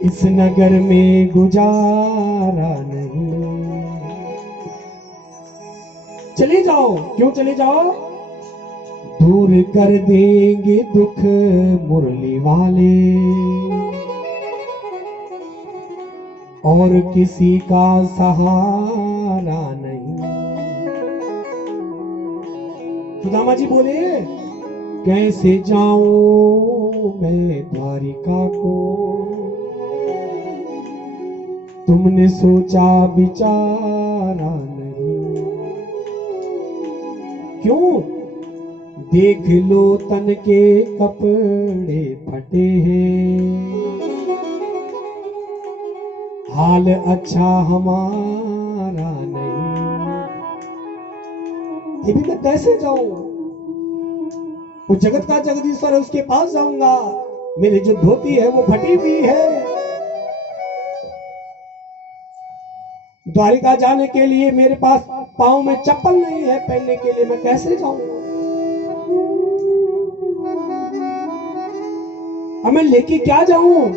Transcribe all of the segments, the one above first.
इस नगर में गुजारा नहीं। चले जाओ, क्यों चले जाओ? दूर कर देंगे दुख मुरली वाले, और किसी का सहारा नहीं। सुदामा जी बोले, कैसे जाऊं मैं द्वारिका को, तुमने सोचा विचारा नहीं। क्यों? देख लो तन के कपड़े फटे हैं, हाल अच्छा हमारा नहीं। ये भी मैं कैसे जाऊं? वो जगत का जगदीश्वर है, उसके पास जाऊंगा। मेरी जो धोती है वो फटी हुई है। द्वारिका जाने के लिए मेरे पास पांव में चप्पल नहीं है पहनने के लिए, मैं कैसे जाऊं? अब मैं लेके क्या जाऊं?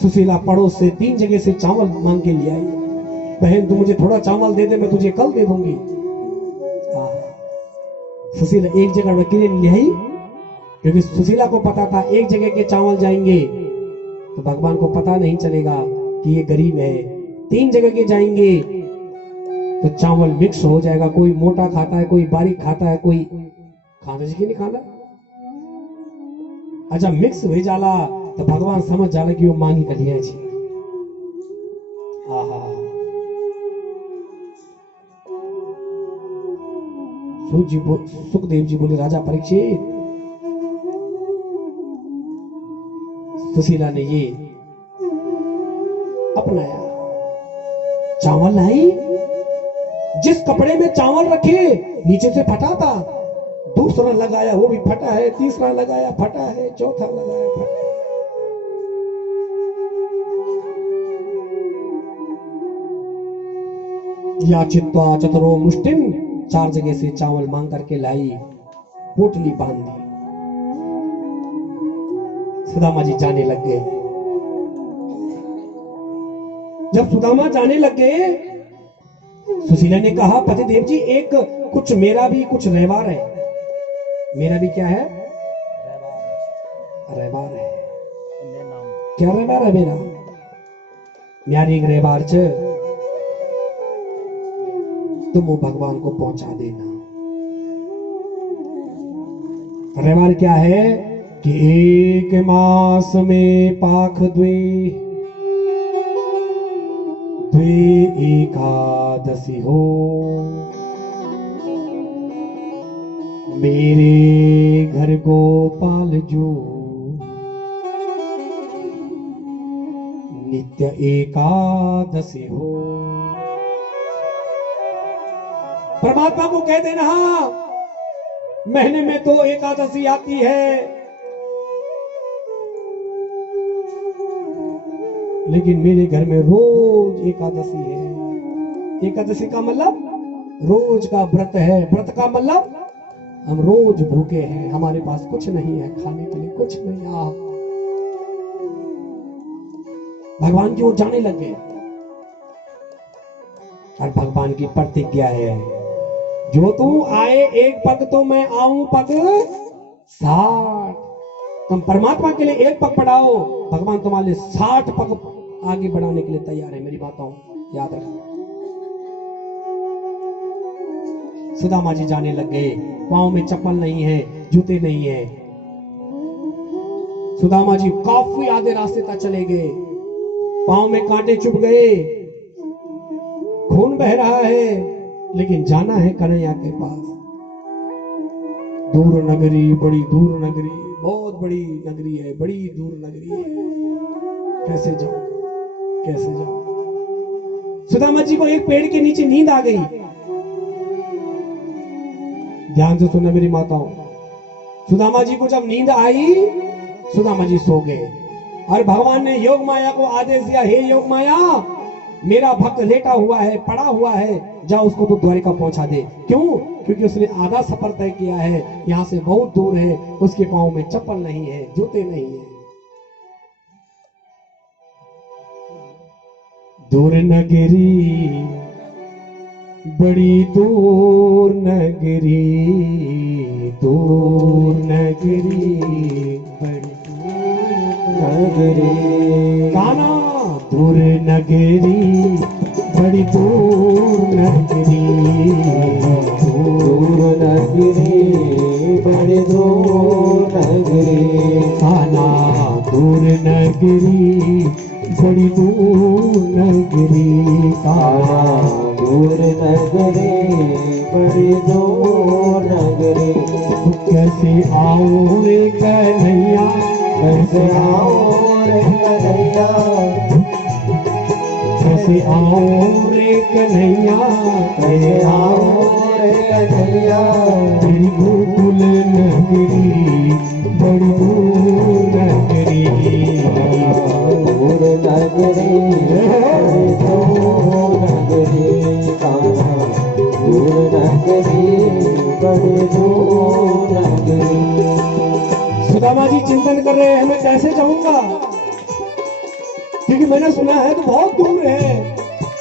सुशीला पड़ोस से 3 जगह से चावल मांग के ले आई। बहन तू मुझे थोड़ा चावल दे दे, मैं तुझे कल दे दूंगी। सुशीला एक जगह अकेले ले आई, क्योंकि सुशीला को पता था एक जगह के चावल जाएंगे तो भगवान को पता नहीं चलेगा कि ये गरीब है। 3 जगह के जाएंगे तो चावल मिक्स हो जाएगा, कोई मोटा खाता है, कोई बारीक खाता है, कोई खाना चाहिए नहीं खाना। अच्छा मिक्स हो जाला तो भगवान समझ जाला कि वो मांगी कलिया है। आहा, सुखदेव जी बोले, राजा परीक्षित, सुशीला ने ये अपनाया। चावल लाई, जिस कपड़े में चावल रखे नीचे से फटा था, दूसरा लगाया वो भी फटा है, तीसरा लगाया फटा है, चौथा लगाया फटा है। या चित्वा चतुरो मुष्टिम, 4 जगह से चावल मांग करके लाई, पोटली बांध दी। सुदामा जी जाने लग गए। जब सुदामा जाने लग गए, सुशीला ने कहा, पतिदेव जी एक कुछ मेरा भी कुछ रहवार है। मेरा भी क्या है? रहवार है। क्या रहवार है मेरा? म्यारी एक रहवार च, तुम वो भगवान को पहुंचा देना। रहवार क्या है कि 1 मास में पाख द्वे एकादशी हो, मेरे घर गोपाल जो नित्य एकादशी हो। परमात्मा को कह देना, महीने में तो एकादशी आती है, लेकिन मेरे घर में रोज एकादशी है। एकादशी का मतलब रोज का व्रत है। व्रत का मतलब हम रोज भूखे हैं, हमारे पास कुछ नहीं है खाने के लिए, कुछ नहीं। भगवान की ओर जाने लग गए। और भगवान की प्रतिज्ञा है, जो तू आए 1 पग तो मैं आऊं पग 60। तुम परमात्मा के लिए 1 पग बढ़ाओ, भगवान तुम्हारे लिए 60 पग आगे बढ़ाने के लिए तैयार है। मेरी बातों याद रखना। सुदामा जी जाने लग गए। पांव में चप्पल नहीं है, जूते नहीं है। सुदामा जी काफी आधे रास्ते तक चले गए, पांव में कांटे चुभ गए, खून बह रहा है, लेकिन जाना है कन्हैया के पास। दूर नगरी, बड़ी दूर नगरी, बहुत बड़ी नगरी है, बड़ी दूर नगरी है। कैसे जाऊं, कैसे जाऊं? सुदामा जी को एक पेड़ के नीचे नींद आ गई। ध्यान से सुनना मेरी माताओं। सुदामा जी को जब नींद आई, सुदामा जी सो गए। और भगवान ने योग माया को आदेश दिया, हे योग माया, मेरा भक्त लेटा हुआ है, पड़ा हुआ है, जा उसको तो द्वारिका पहुंचा दे। क्यों? क्योंकि उसने आधा सफर तय किया है, यहाँ से बहुत दूर है, उसके पाँव में चप्पल नहीं है, जूते नहीं है। दूर नगरी, बड़ी दूर नगरी, दूर नगरी, बड़ी नगरी, काना दूर नगरी, बड़ी दूर नगरी, दूर नगरी, बड़ी दूर नगरी, काना दूर नगरी, बड़ी दूर नगरी, काना दूर नगरी, बड़ी दूर नगरी। कैसे आऊं रे कन्हैया, कैसे आऊं रे कन्हैया, कैसे आऊं रे कन्हैया, कैसे आऊं रे कन्हैया, बड़ी गोकुल नगरी, बड़ी दूर नगरी, दूर नगरी, बड़ी दूर नगरी, दूर नगरी, बड़ी दूर नगरी। सुदामा जी चिंतन कर रहे हैं, मैं कैसे जाऊंगा, क्योंकि मैंने सुना है तो बहुत दूर है,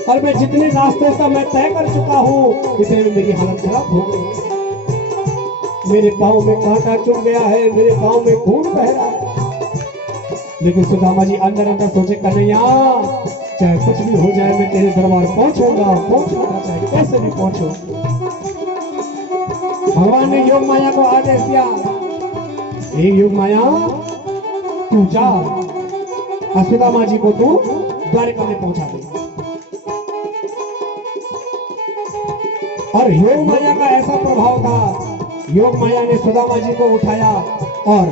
और मैं जितने रास्ते का मैं तय कर चुका हूँ, इतने में मेरी हालत खराब हो गई। मेरे पाँव में कांटा चुभ गया है, मेरे पाँव में खून बह रहा है। लेकिन सुदामा जी अंदर अंदर सोचे, कन्हैया चाहे कुछ भी हो जाए, मैं तेरे दरबार पहुंचूंगा, चाहे कैसे भी पहुंचो। भगवान ने योग माया को आदेश दिया, हे योग माया तू जा, सुदामा जी को तू द्वारिका में पहुंचा दे। और योग माया का ऐसा प्रभाव था, योग माया ने सुदामा जी को उठाया और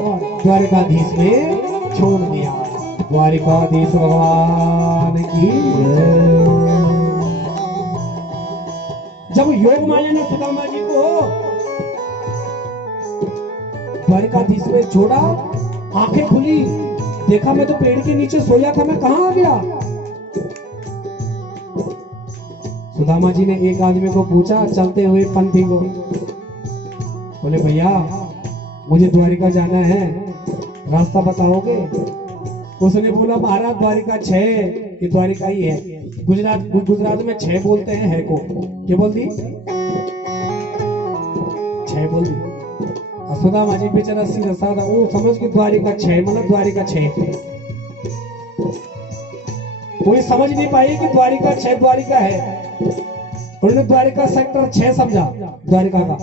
द्वारिकाधीश में छोड़ दिया। द्वारिकाधीश भगवान की। जब योग माया ने सुदामा जी को द्वारिकाधीश में छोड़ा, आंखें खुली, देखा मैं तो पेड़ के नीचे सोया था, मैं कहां आ गया। सुदामा जी ने एक आदमी को पूछा, चलते हुए पंथी को, बोले भैया मुझे द्वारिका जाना है, रास्ता बताओगे। उसने बोला महाराज द्वारिका 6, ये द्वारिका ही है। गुजरात में 6 बोलते हैं, है को क्या बोल दी, 6 बोल दी। सुदामा जी बेचारा सीधा साधा वो समझ के द्वारिका 6 मतलब द्वारिका 6। कोई समझ नहीं पाई कि द्वारिका 6 द्वारिका है। उन्होंने द्वारिका सेक्टर 6 समझा, द्वारिका का,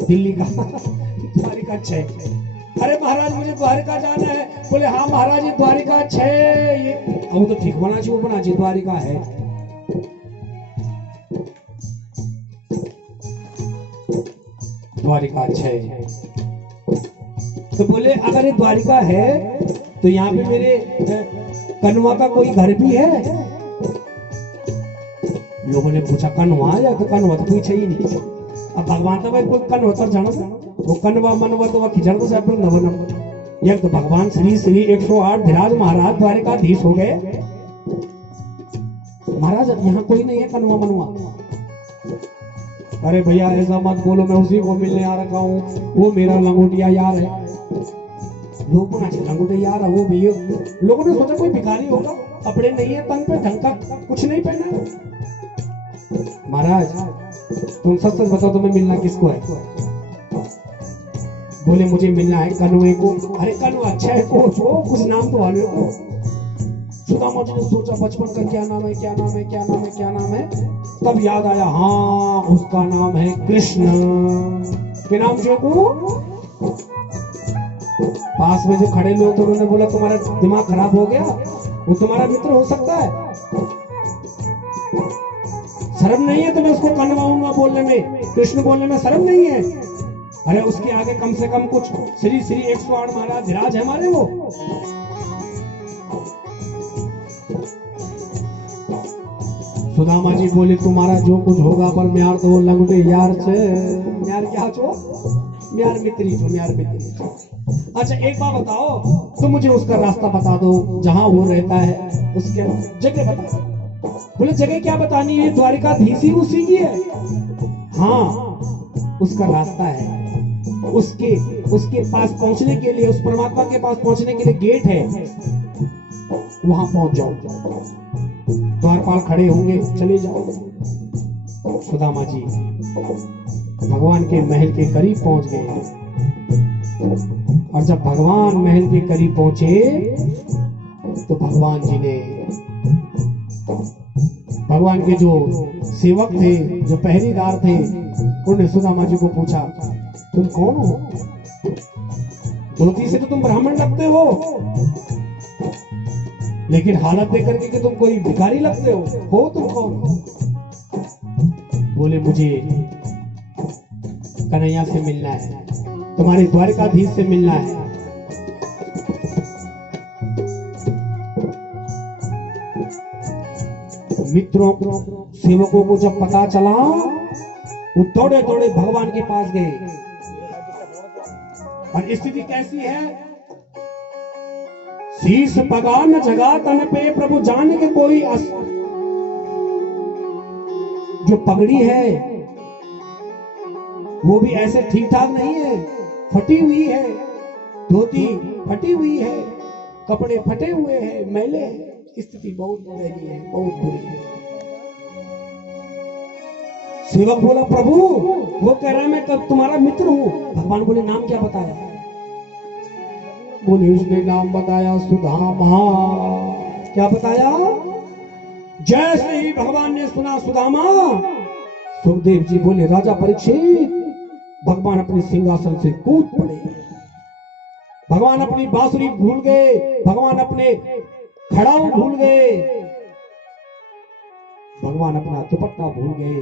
दिल्ली का द्वारिका 6। अरे महाराज मुझे द्वारिका जाना है। बोले हाँ महाराज ये द्वारिका 6, ये अब तो ठीक होना चाहिए, वो बना चाहिए, द्वारिका है। द्वारिका 6। तो बोले अगर ये द्वारिका है तो यहाँ पे मेरे कन्वा का कोई घर भी है। लोगों ने पूछा कन्वा या तो कन्वा तो पूछा ही नहीं। अब भगवान तो भाई कोई कन्वा तर जाना वो कन्वा मनवा तो वह खिचड़ को सब नव एक तो भगवान श्री श्री 108 धीराज महाराज द्वारिकाधीश हो गए। महाराज यहाँ कोई नहीं है कन्वा मनवा। अरे भैया ऐसा मत बोलो, मैं उसी को मिलने आ रखा हूँ, वो मेरा लंगोटिया यार है। लोग को लंगोटिया यार है वो भी। लोगों ने सोचा कोई भिखारी होगा, कपड़े नहीं है, तन पे ढंग का कुछ नहीं पहना है। महाराज तुम सच सच बताओ तुम्हें मिलना किसको है। बोले मुझे मिलना है कन्वे को। अरे कन्वा 6 को कुछ नाम तो वाले को। सुदामा जी ने सोचा बचपन का क्या नाम है, क्या नाम है, क्या नाम है, क्या नाम है। तब याद आया हाँ उसका नाम है कृष्ण। के नाम जो को पास में जो खड़े लोग थे उन्होंने बोला तुम्हारा दिमाग खराब हो गया, वो तुम्हारा मित्र हो सकता है। शर्म नहीं है तुम्हें उसको कन्वा उन्वा बोलने में, कृष्ण बोलने में शर्म नहीं है। अरे उसके आगे कम से कम कुछ श्री श्री 108 महाराज धीराज है हमारे वो। सुदामा जी बोले तुम्हारा जो कुछ होगा पर म्यार तो वो लंगड़े यार छे। म्यार क्या छो? म्यार मित्री छो, म्यार मित्री। अच्छा एक बात बताओ, तुम मुझे उसका रास्ता बता दो जहां वो रहता है, उसके जगह बता दो। बोले जगह क्या बतानी है, द्वारिकाधीश ही उसी की है। हाँ, उसका रास्ता है, उसके उसके पास पहुंचने के लिए, उस परमात्मा के पास पहुंचने के लिए गेट है, वहां पहुंच जाओ। द्वारपाल खड़े होंगे, चले जाओ। सुदामा जी भगवान के महल के करीब पहुंच गए, और जब भगवान महल के करीब पहुंचे तो भगवान जी ने, भगवान के जो सेवक थे, जो पहरेदार थे, उन्होंने सुदामा जी को पूछा, तुम कौन हो? धोती से तो तुम ब्राह्मण लगते हो, लेकिन हालत देख करके कि तुम कोई भिखारी लगते हो तुम कौन? बोले मुझे कन्हैया से मिलना है, तुम्हारे द्वारकाधीश से मिलना है। मित्रों, सेवकों को जब पता चला, वो दौड़े दौड़े भगवान के पास गए। और स्थिति कैसी है? शीश पगा न जगा तन पे, प्रभु जाने के कोई जो पगड़ी है वो भी ऐसे ठीक ठाक नहीं है, फटी हुई है, धोती फटी हुई है, कपड़े फटे हुए हैं, मैले हैं। स्थिति बहुत बुरी है, बहुत बुरी है। सेवक बोला, प्रभु वो कह रहा है मैं कब तुम्हारा मित्र हूं। भगवान बोले, नाम क्या बताया? बोले उसने नाम बताया सुदामा। क्या बताया? जैसे ही भगवान ने सुना सुदामा, सुखदेव जी बोले, राजा परीक्षित, भगवान अपने सिंहासन से कूद पड़े, भगवान अपनी बांसुरी भूल गए, भगवान अपने खड़ाऊ भूल गए, भगवान अपना दुपट्टा भूल गए,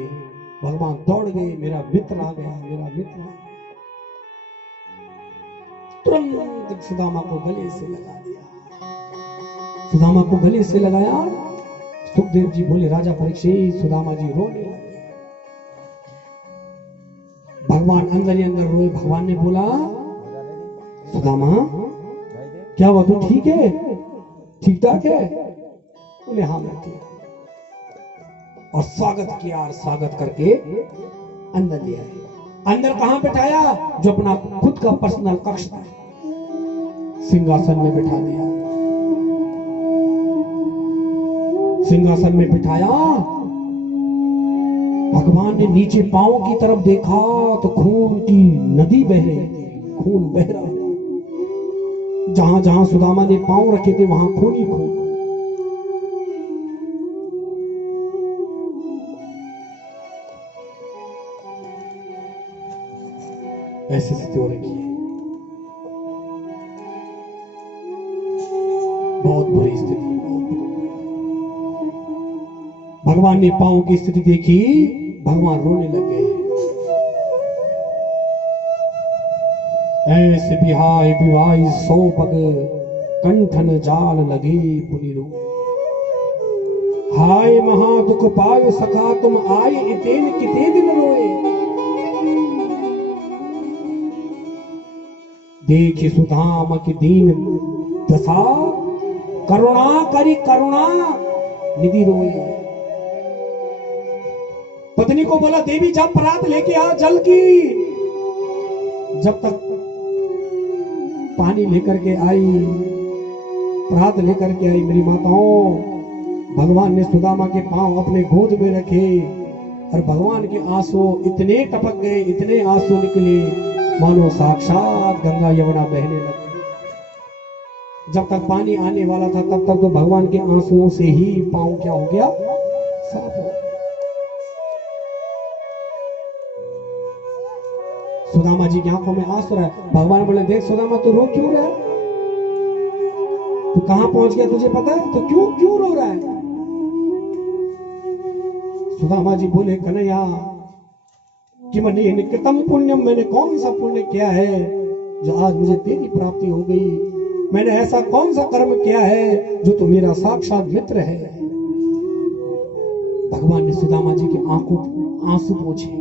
भगवान दौड़ गए, मेरा मित्र आ गया, मेरा मित्र आ गया। तुरंत सुदामा को गले से लगा दिया, सुदामा को गले से लगाया। सुखदेव जी बोले, राजा परीक्षित, सुदामा जी रोने लगे। भगवान अंदर ही अंदर रोए। भगवान ने बोला, सुदामा क्या हुआ, तू ठीक है, ठीक ठाक है? बोले, हाँ मैं ठीक। और स्वागत किया, और स्वागत करके अंदर ले आए। अंदर कहां बैठाया? जो अपना खुद का पर्सनल कक्ष था, सिंहासन में बैठा दिया। सिंहासन में बिठाया। भगवान ने नीचे पांव की तरफ देखा तो खून की नदी बह रही थी, खून बह रहा था। जहां जहां सुदामा ने पांव रखे थे वहां खून ही खून। ऐसी स्थिति हो रखी है, बहुत बुरी स्थिति। भगवान ने पांव की स्थिति देखी, भगवान रोने लग गए। ऐसे बिहाय बिवाई सो पग कंठन जाल लगे पुनिरो, हाय महा दुख पायो सखा तुम आए इतेन किते दिन रोए। देखी सुधाम की दीन दशा करुणा करी करुणा निधि रोए। पत्नी को बोला, देवी जब परात लेके आ जल की। जब तक पानी लेकर के आई, परात लेकर के आई मेरी माताओं, भगवान ने सुदामा के पांव अपने गोद में रखे और भगवान के आंसू इतने टपक गए, इतने आंसू निकले मानो साक्षात गंगा यमुना बहने लगे। जब तक पानी आने वाला था तब तक तो भगवान के आंसुओं से ही पांव क्या हो गया, साफ हो। सुदामा जी की आंखों में आंसू रहा है। भगवान बोले, देख सुदामा तू रो क्यों रहा है? तू कहां पहुंच गया तुझे पता है? तो क्यों रो रहा है? सुदामा जी बोले, कन्हैया कि मैंने निकृतम पुण्यम, मैंने कौन सा पुण्य किया है जो आज मुझे तेरी प्राप्ति हो गई? मैंने ऐसा कौन सा कर्म किया है जो तू मेरा साक्षात मित्र है? भगवान ने सुदामा जी के आंखों आंसू पोंछे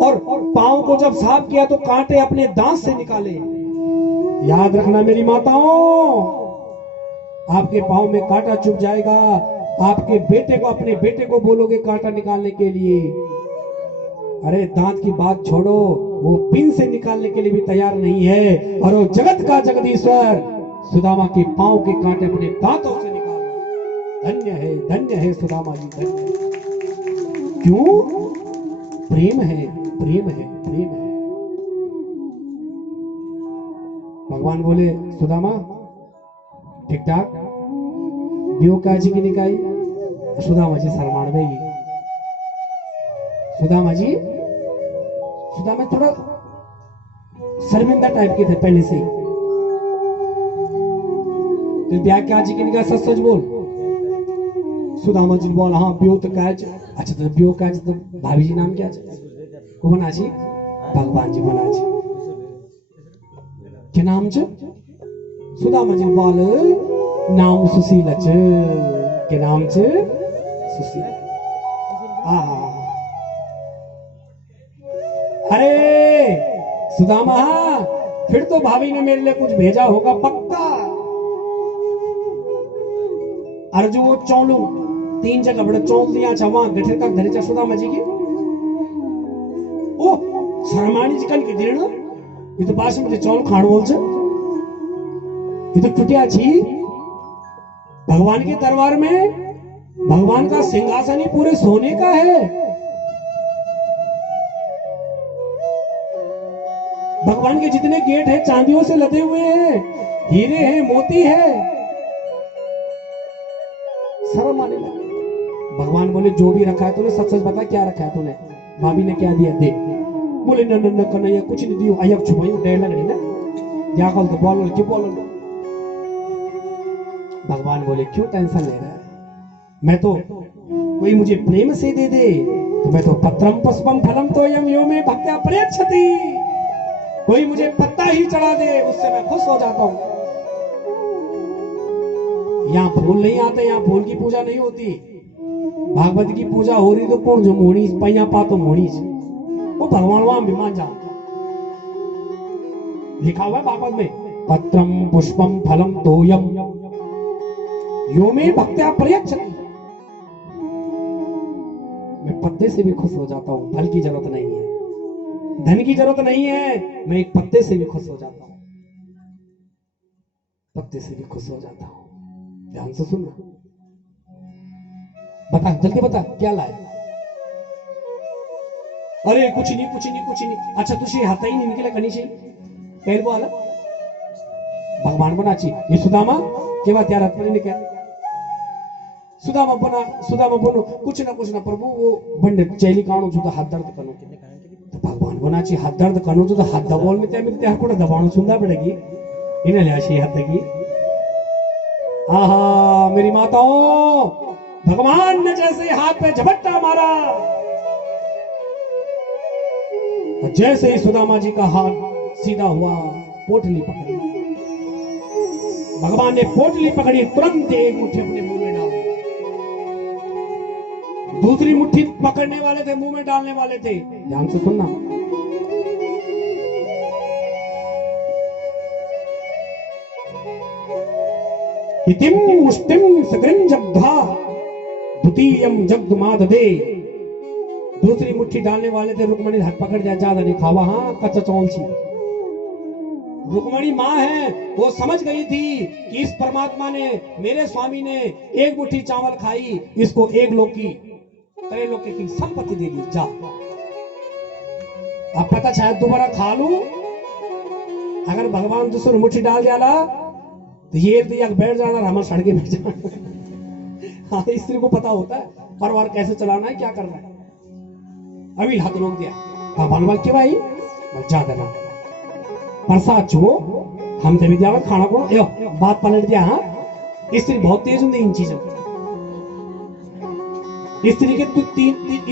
और पांव को जब साफ किया तो कांटे अपने दांत से निकाले। याद रखना मेरी माताओं, आपके पांव में कांटा चुभ जाएगा आपके बेटे को, अपने बेटे को बोलोगे कांटा निकालने के लिए, अरे दांत की बात छोड़ो, वो पिन से निकालने के लिए भी तैयार नहीं है। और वो जगत का जगदीश्वर सुदामा के पांव के कांटे अपने दांतों से निकाल। धन्य है सुदामा जी, धन्य है। क्यों? प्रेम है, प्रेम है, प्रेम है। भगवान बोले सुदामा ठीक ठाक बियो काजी की निकाई। सुदामा जी शरमाण गई। सुदामा जी, सुदामा थोड़ा शर्मिंदा टाइप के थे पहले से। तो ब्याह के आजी की निकाय सच सच बोल। सुदामा जी बोल हाँ बियो तो काज। अच्छा तो बियो काज तो भाभी जी नाम क्या को बना छी? भगवान जी बना छी। क्या नाम छ? सुदामा जी बोल नाम सुशील छ। के नाम छ? सुशील। अरे सुदामा, फिर तो भाभी ने मेरे लिए कुछ भेजा होगा पक्का। अर्जु वो चौलू 3 जगह बड़े चौल दिया छ वहां गठे का धरे छ सुदामा जी की। ओ शर्माणी जी कन के देण ये तो बासमती चौल खाण बोल छ। ये तो टूटिया छी। भगवान के दरबार में भगवान का सिंहासन ही पूरे सोने का है। भगवान के जितने गेट हैं चांदियों से लदे हुए हैं, हीरे हैं, मोती है। शर्म आने लगे। भगवान बोले जो भी रखा है तूने सच सच बता, क्या रखा है तूने? भाभी ने क्या दिया? दे। बोले न न न कन्हैया कुछ नहीं दियो। अयब छुपाई डेढ़ लग रही ना क्या कल तो बोल क्यों बोल। भगवान बोले क्यों टेंशन ले रहा है? मैं तो कोई मुझे प्रेम से दे दे तो मैं तो पत्रम पुष्पम फलम तो यम यो में भक्त्या प्रयच्छति। कोई मुझे पत्ता ही चढ़ा दे उससे मैं खुश हो जाता हूं। यहाँ फूल नहीं आते, यहाँ फूल की पूजा नहीं होती। भागवत की पूजा हो रही तो कौन जो मोड़ी पैया पा तो मोड़ी वो भगवान वहां विमान जा लिखा हुआ है भागवत में पत्रम पुष्पम फलम तोयम यो में भक्त्या प्रयच्छति। मैं पत्ते से भी खुश हो जाता हूं। फल की जरूरत नहीं है, धन की जरूरत नहीं है, मैं एक पत्ते से भी खुश हो जाता हूं। पत्ते से भी खुश हो जाता हूं। ध्यान से सुनना। बता जल्दी बता क्या लाए? अरे कुछ नहीं कुछ नहीं कुछ नहीं। अच्छा तुझे हाथ ही नहीं निकले कनी से पहल वाला भगवान बना ची। ये सुदामा के बात यार हाथ पर निकल। सुदामा बोलो कुछ ना प्रभु वो बंडे चैली काणो जो हाथ दर्द कनो तो भगवान बना ची। हाथ दर्द कनो जो हाथ दबाव में त्या मिलते को दबाणो सुनना पड़ेगी इन्हें ले आशी हाथ की। आहा मेरी माताओं, भगवान ने जैसे हाथ पे झपट्टा मारा, जैसे ही सुदामा जी का हाथ सीधा हुआ, पोटली पकड़ी। भगवान ने पोटली पकड़ी, तुरंत एक मुट्ठी अपने मुंह में डाल दी। दूसरी मुट्ठी पकड़ने वाले थे, मुंह में डालने वाले थे। ध्यान से सुनना। इतिम मुष्टिम सगृंजब्धा द्वितीयम जगदुमाददे। दूसरी मुट्ठी डालने वाले थे, रुक्मणी हाथ पकड़ जाए, ज्यादा नहीं खावा। हाँ कच्चा चौल छी। रुक्मणी मां है, वो समझ गई थी कि इस परमात्मा ने, मेरे स्वामी ने एक मुट्ठी चावल खाई, इसको एक लोक की त्रैलोक्य की संपत्ति दे दी। जा अब पता शायद दोबारा खा लू। अगर भगवान दूसरी मुट्ठी डाल जाला तो ये दिया बैठ जाना, हमारे सड़के बैठ जाना। हाँ स्त्री को पता होता है परिवार कैसे चलाना है, क्या करना है। अभी हाथ रोक दिया। भगवान बोल के भाई जा देना प्रसाद छो हम तो विद्या खाना को यो बात पलट दिया। हाँ स्त्री बहुत तेज होती इन चीजों। स्त्री के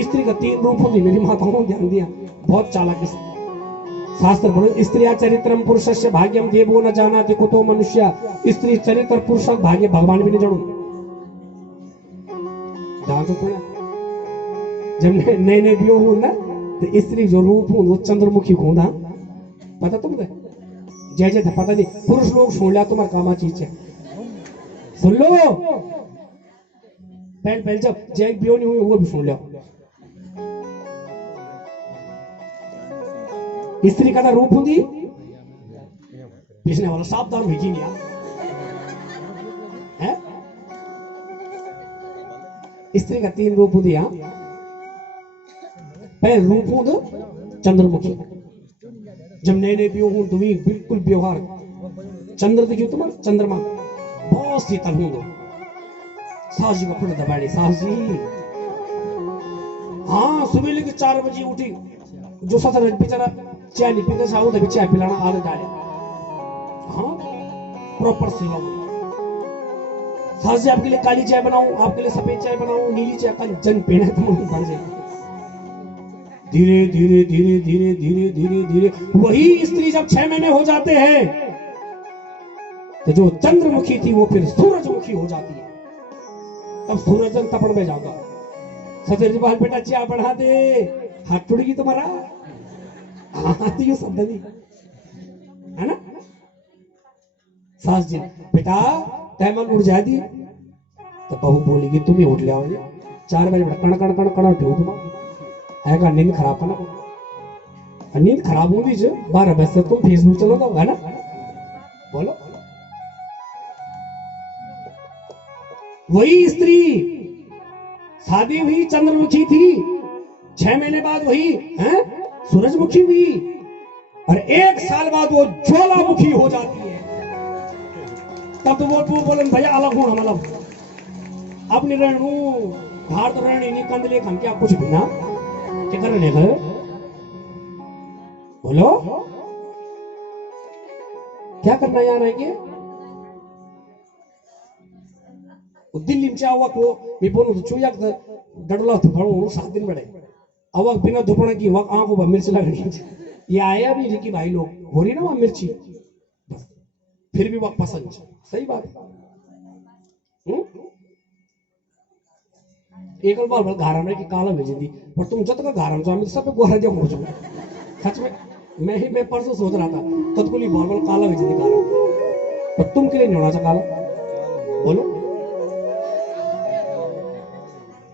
स्त्री का 3 रूप होती। मेरी माताओं ने ध्यान दिया, बहुत चालाक। शास्त्र बोले स्त्रिया चरित्रम पुरुषस्य भाग्यम देवो न जानाति कुतो मनुष्य। स्त्री चरित्र पुरुष भाग्य भगवान भी नहीं जानू। ध्यान से सुना। जब नए नए वियोग हो ना तो स्त्री जो रूप हो वो चंद्रमुखी होना पता तुमने जय जय था पता नहीं। पुरुष लोग सुन लिया तुम्हारा कामा चीज है, सुन लो। पहल पहल जब जय पियो नहीं हुई वो भी सुन लो। स्त्री का रूप होंगी पिछने वाला सावधान भेजी नहीं है। स्त्री का 3 रूप होंगी। पहले रूप होंगे चंद्रमुखी। जब नए नए पियो हूं तुम्हें बिल्कुल व्यवहार चंद्र देखियो तुम्हारा चंद्रमा बहुत शीतल होंगे। सास जी का फुट दबाड़े सास जी। हाँ सुबह लेके 4 बजे उठी जो सतर बेचारा चाय नहीं पीते साहू तभी चाय पिलाना आदत डाले। हाँ प्रॉपर सेवा हुई। सास जी आपके लिए काली चाय बनाऊं आपके लिए सफेद चाय बनाऊं नीली चाय का जन पीना है तुम बढ़ जाए। धीरे धीरे धीरे धीरे धीरे धीरे धीरे वही स्त्री जब 6 महीने हो जाते हैं तो जो चंद्रमुखी थी वो फिर सूरजमुखी हो जाती है। तब सूरजन तपड़ में जाऊंगा सतेज बाल बेटा चाय बढ़ा दे हाथ टूटेगी तुम्हारा। हाँ तो ये शब्द नहीं है ना। सास जी बेटा टाइमन उठ जा दी तो बहू बोलेगी तुम ही उठ लिया 4 बजे बेटा कण कण कण कण उठो तुम है नींद खराब करना। नींद खराब होगी जो 12 बजे से तुम फेसबुक चलो तो है ना। बोलो वही स्त्री शादी हुई चंद्रमुखी थी 6 महीने बाद वही है सूरजमुखी हुई और 1 साल बाद वो ज्वालामुखी हो जाती है। तब तो वो बोलन भैया अलग हूं हम अलग अपनी रेणु घाट तो रेणी नहीं कंदले हम क्या कुछ भी ना क्या करने है बोलो क्या करना यहाँ रहेंगे। दिल्ली में क्या हुआ को मैं बोलूं तो चुया डडला धुपड़ू 7 दिन बड़े अवक बिना धुपड़ा की वक आंखों पर मिर्च लग रही ये आया भी रिकी भाई लोग हो रही ना वहां मिर्ची फिर भी वक पसंद सही बात एक बार घारा में कि काला भेजी थी पर तुम जब तक घारा में सब गोरा जो हो जाओ सच में मैं परसों सोच रहा था तत्कुली बार काला भेजी थी घारा पर तुम के लिए नहीं होना चाहिए काला बोलो।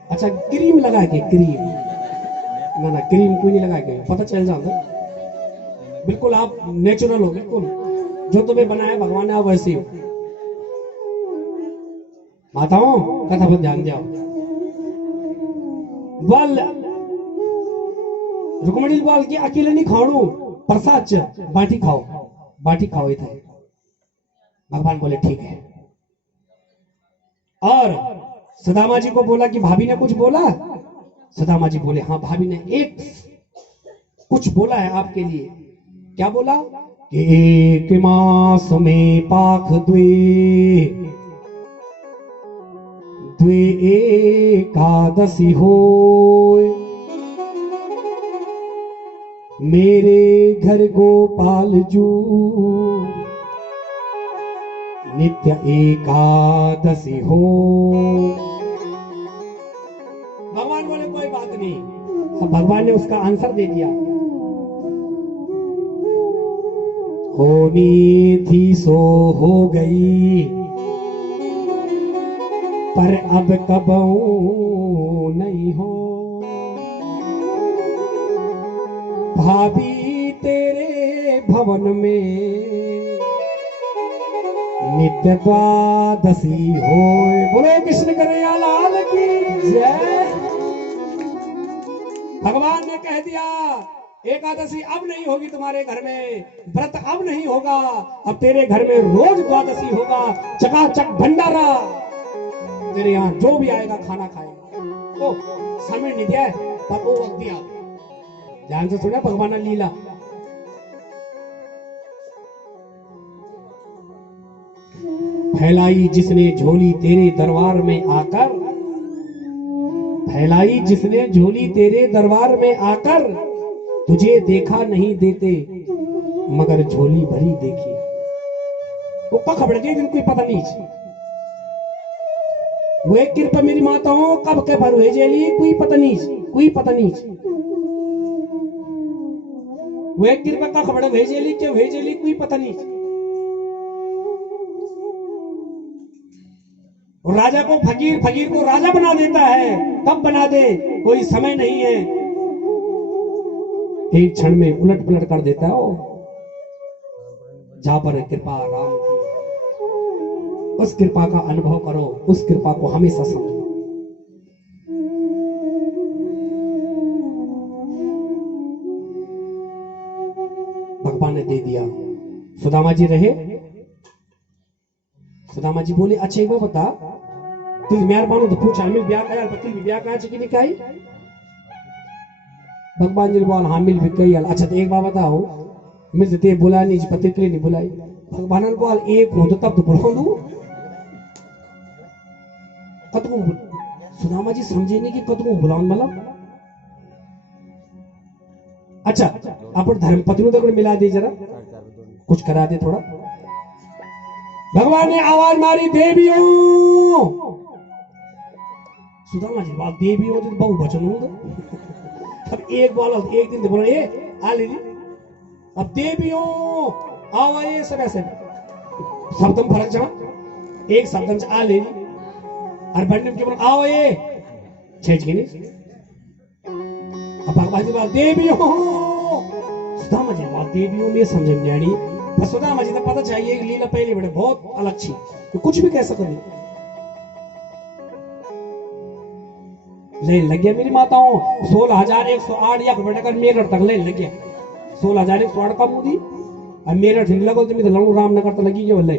अच्छा क्रीम लगा के क्रीम ना क्रीम कोई नहीं लगा के पता चल जाता बिल्कुल आप नेचुरल हो बिल्कुल जो तुम्हें बनाया भगवान ने आप वैसे हो। माताओं कथा पर ध्यान दिया बल रुक्मणी बोल के अकेले नहीं खाओ प्रसाद बाटी खाओ इधर भगवान बोले ठीक है। और सुदामा जी को बोला कि भाभी ने कुछ बोला सुदामा जी बोले हाँ भाभी ने एक कुछ बोला है आपके लिए। क्या बोला कि 1 मास में पाख द्वे एकादशी हो मेरे घर गोपाल जू नित्य एकादशी हो। भगवान बोले कोई बात नहीं। अब भगवान ने उसका आंसर दे दिया होनी थी सो हो गई पर अब कबहू नहीं हो भाभी तेरे भवन में नित्य द्वादशी हो। बोलो कृष्ण कन्हैया लाल की जय। भगवान ने कह दिया एकादशी अब नहीं होगी तुम्हारे घर में व्रत अब नहीं होगा अब तेरे घर में रोज द्वादशी होगा चकाचक भंडारा तेरे यहाँ जो भी आएगा खाना खाएगा। ओ समय नहीं दिया पर वो वक्त दिया ध्यान से सुना भगवान ने लीला। फैलाई जिसने झोली तेरे दरबार में आकर फैलाई जिसने झोली तेरे दरबार में आकर तुझे देखा नहीं देते मगर झोली भरी देखी। वो खबर दी दिन कोई पता नहीं वो एक कृपा मेरी माताओं कब के भर हुए जेली कोई पता नहीं वो एक कृपा का खबर भेजेली क्यों भेजेली कोई पता नहीं। और राजा को फकीर, फकीर को राजा बना देता है। कब बना दे कोई समय नहीं है, एक क्षण में उलट पलट कर देता है वो। जहां पर कृपा राम की, उस कृपा का अनुभव करो, उस कृपा को हमेशा समझो। भगवान ने दे दिया। सुदामा जी रहे। सुदामा जी बोले अच्छा एक बार बता, तुझ मेहरबान तो पूछा मिल ब्याह का पति भी ब्याह कहा कि निकाई। भगवान जी ने बोला हाँ मिल भी कही। अच्छा तो एक बार बताओ, मिल ते बुला नहीं पति के लिए नहीं बुलाई। भगवान ने बोल एक हो तो तब तो बुला दू। कतको सुदामा जी समझे नहीं कि कतको बुलाओ मतलब। अच्छा अपन धर्म पत्नी तक मिला दी, जरा कुछ करा दे थोड़ा। भगवान ने आवाज मारी देवियों। सुदामा जी बात देवियों तो बहु वचन होगा। अब एक बोला एक दिन बोला ये आ ले दी। अब देवियों आवा ये सब ऐसे शब्दम फर्क जमा एक शब्दम से आ ले दी और बंडम के बोला आओ ये छेज के नहीं। अब भगवान जी बात देवियों। सुदामा जी बात देवियों में समझ में नहीं। बस सुदामा जी तो पता चाहिए कि लीला पहले बड़े बहुत अलग थी, तो कुछ भी कह सको नहीं। ले लग गया मेरी माताओं 16,108 या बटकर मेरठ तक ले लग गया। 16,108 का मुदी और मेरठ नहीं लगो तो लड़ू रामनगर तो लगी गया वल्ले।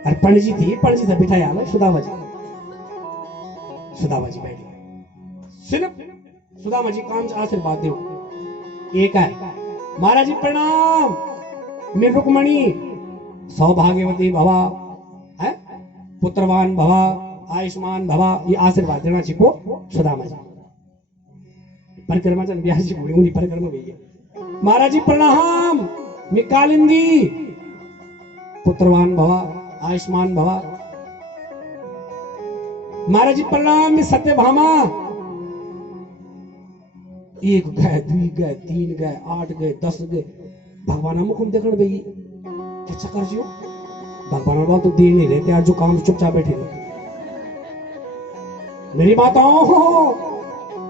और पणजी थी, पणजी से बिठाया ना सुदामा जी। सुदामा जी बैठे सिर्फ सुदामा जी काम से आशीर्वाद दो। एक है महाराज जी प्रणाम, मेरी रुक्मणी सौभाग्यवती भवा है, पुत्रवान भवा, आयुष्मान भवा, ये आशीर्वाद देना चाहिए को सुदामा जी। परिक्रमा चल ब्याह जी घूमी उन्हीं परिक्रमा गई। महाराज जी प्रणाम, मैं कालिंदी पुत्रवान भवा, आयुष्मान भवा। महाराज जी प्रणाम, मैं सत्यभामा। एक गए, दुई गए, तीन गए, 8 गए, 10 गए। भगवान मुखम देखने बेगी क्या चक्कर जी हो। भगवान बात तो दे नहीं रहते आज जो काम चुपचाप बैठे रहते। मेरी माताओं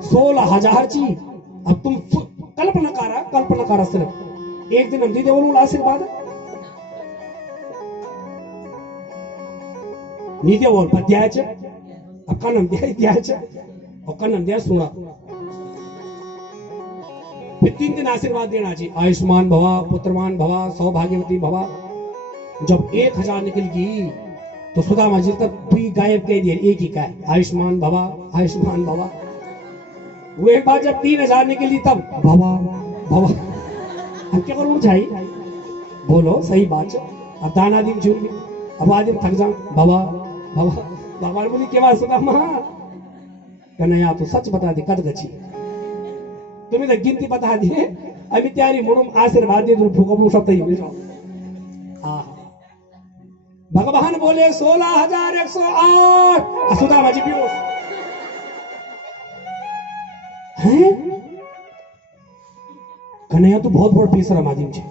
16,000 ची। अब तुम कल्पना करा सिर्फ एक दिन हम दीदे बोलूं आशीर्वाद नीदे बोल पर द्यायचं अक्कानम द्यायचं अक्कानम द्या सुना। फिर 3 दिन आशीर्वाद देना चाहिए, आयुष्मान भवा, पुत्रवान भवा, सौभाग्यवती भवा। जब 1,000 निकल गई तो सुदामा जी तक दुई गायब कह दिए, एक ही का आयुष्मान भवा, आयुष्मान भवा। वो एक बार जब 3,000 निकली तब भवा भवा। अब क्या करूं चाहिए बोलो सही बात। अब दाना दिन झूल गई, अब आदिम थक जाऊं भवा भवा। भगवान बोली के बाद सुदामा कन्हैया तो सच बता दी कद गची तुम्हें तो गिनती बता दिए। अभी त्यारी मुड़ुम आशीर्वाद दे भूकंप सब तय मिल जाओ। भगवान बोले 16,108। सुदामा जी बेहोश हैं। कन्हैया तो बहुत बड़ा बेशरम आदमी छे।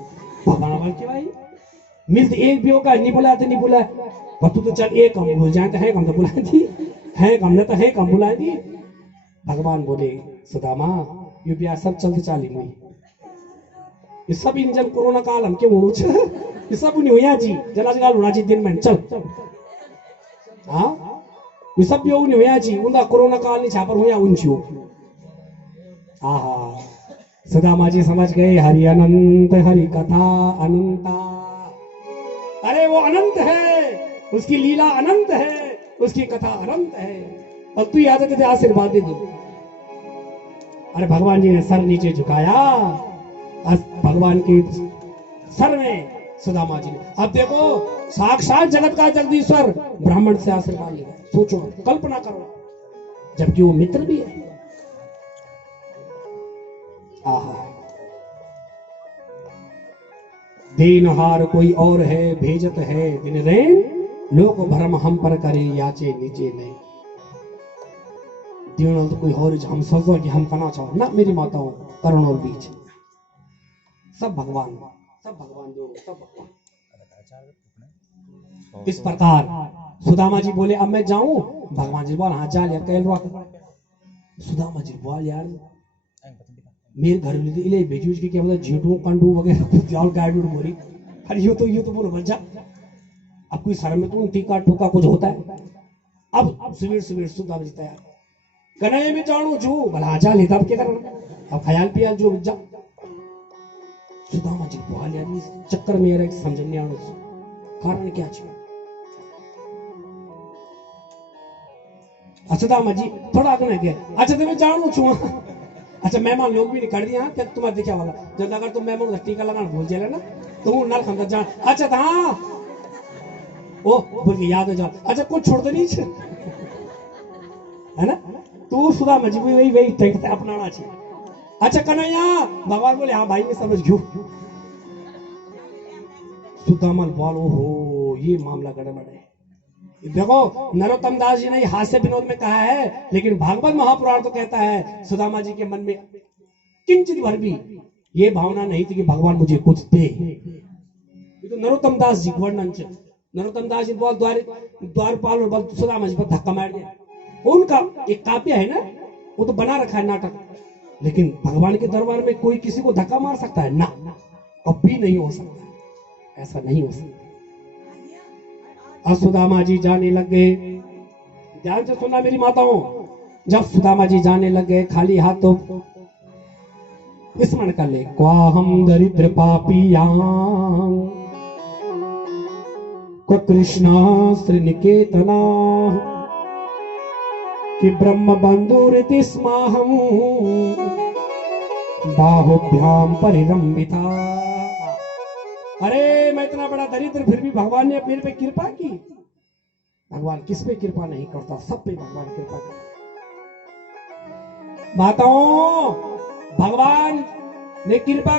भगवान बोल के भाई मिल एक भी होगा नहीं बुलाते नहीं बुला पर तू तो चल एक हम भूल जाए तो है कम तो बुला दी है कम न तो है कम बुला दी। भगवान बोले सुदामा ये ब्याह सब चलते चाली हुई ये सब इंजन कोरोना काल हम क्यों उड़ ये सब नहीं हुआ जी जला जला उड़ा जी दिन में चल हाँ ये सब भी नहीं हुआ जी उनका कोरोना काल नहीं छापर हुआ उनछो। आहा सुदामा जी समझ गए हरि अनंत हरि कथा अनंता। अरे वो अनंत है, उसकी लीला अनंत है, उसकी कथा अनंत है और तू याद है आशीर्वाद दे दू। अरे भगवान जी ने सर नीचे झुकाया, भगवान के सर में सुदामा जी ने। अब देखो साक्षात जगत का जगदीश्वर ब्राह्मण से आशीर्वाद ले। सोचो कल्पना करो जबकि वो मित्र भी है। आहा दीनहार कोई और है भेजत है दिन रैन लोक भरम हम पर करे याचे नीचे नहीं। दीन तो कोई और हम सोचो कि हम करना चाहो ना। मेरी माताओं करुण और बीच सब भगवान जो सब भगवान। इस प्रकार सुदामा जी बोले अब मैं जाऊं। भगवान जी बोल हाँ जा लिया कह लो। सुदामा जी बोल यार मेरे घर में इले भेजू की क्या मतलब झीटू कंडू वगैरह कुछ और गाइड बोरी अरे ये तो बोलो बच्चा अब कोई शर्म में तो टीका टूका कुछ होता है। अब सुबह सुबह सुदामा जी तैयार कन्हैया में जाणू छू भला जा लेता अब क्या करना अब ख्याल पियाल जो जा सुदामा जी बोल यार इस चक्कर में यार समझने आनो कारण क्या छे। सुदामा जी थोड़ा आगे गया अच्छा तुम्हें जाणू छू अच्छा मेहमान लोग भी निकल दिया क्या तुम्हारा दिखा वाला जब अगर तुम मेहमान टीका लगाना भूल जाए ना तो वो नल खंदा जान अच्छा था ओ बोल के याद हो जाओ अच्छा कुछ छोड़ तो नहीं है ना तू सुदामा जी वही वही टेंट अपनाना चाहिए। अच्छा कन्हैया भगवान बोले हाँ भाई मैं समझ गयो। सुदामा बोल ओहो ये मामला गड़बड़ है। देखो नरोत्तम दास जी ने हास्य विनोद में कहा है लेकिन भागवत महापुराण तो कहता है सुदामा जी के मन में किंचित भर भी ये भावना नहीं थी कि भगवान मुझे कुछ दे। ये तो नरोत्तम दास जी वर्णन नरोत्तम दास जी बोल द्वारपाल और सुदामा जी पर धक्का मार दिया। उनका एक काव्य है ना वो तो बना रखा है नाटक लेकिन भगवान के दरबार में कोई किसी को धक्का मार सकता है ना अब भी नहीं हो सकता ऐसा नहीं हो सकता। सुदामा जी जाने लग गए ध्यान से सुनना मेरी माताओं जब सुदामा जी जाने लग गए खाली हाथों स्मरण कर ले क्वाहम दरिद्र पापियां को कृष्णा श्री निकेतना कि ब्रह्म बंधुरिति स्माहम बाहुभ्याम परिरंबिता। अरे मैं इतना बड़ा दरिद्र फिर भी भगवान ने मेरे पे कृपा की। भगवान किस पे कृपा नहीं करता सब पे भगवान कृपा करता। माताओं भगवान ने कृपा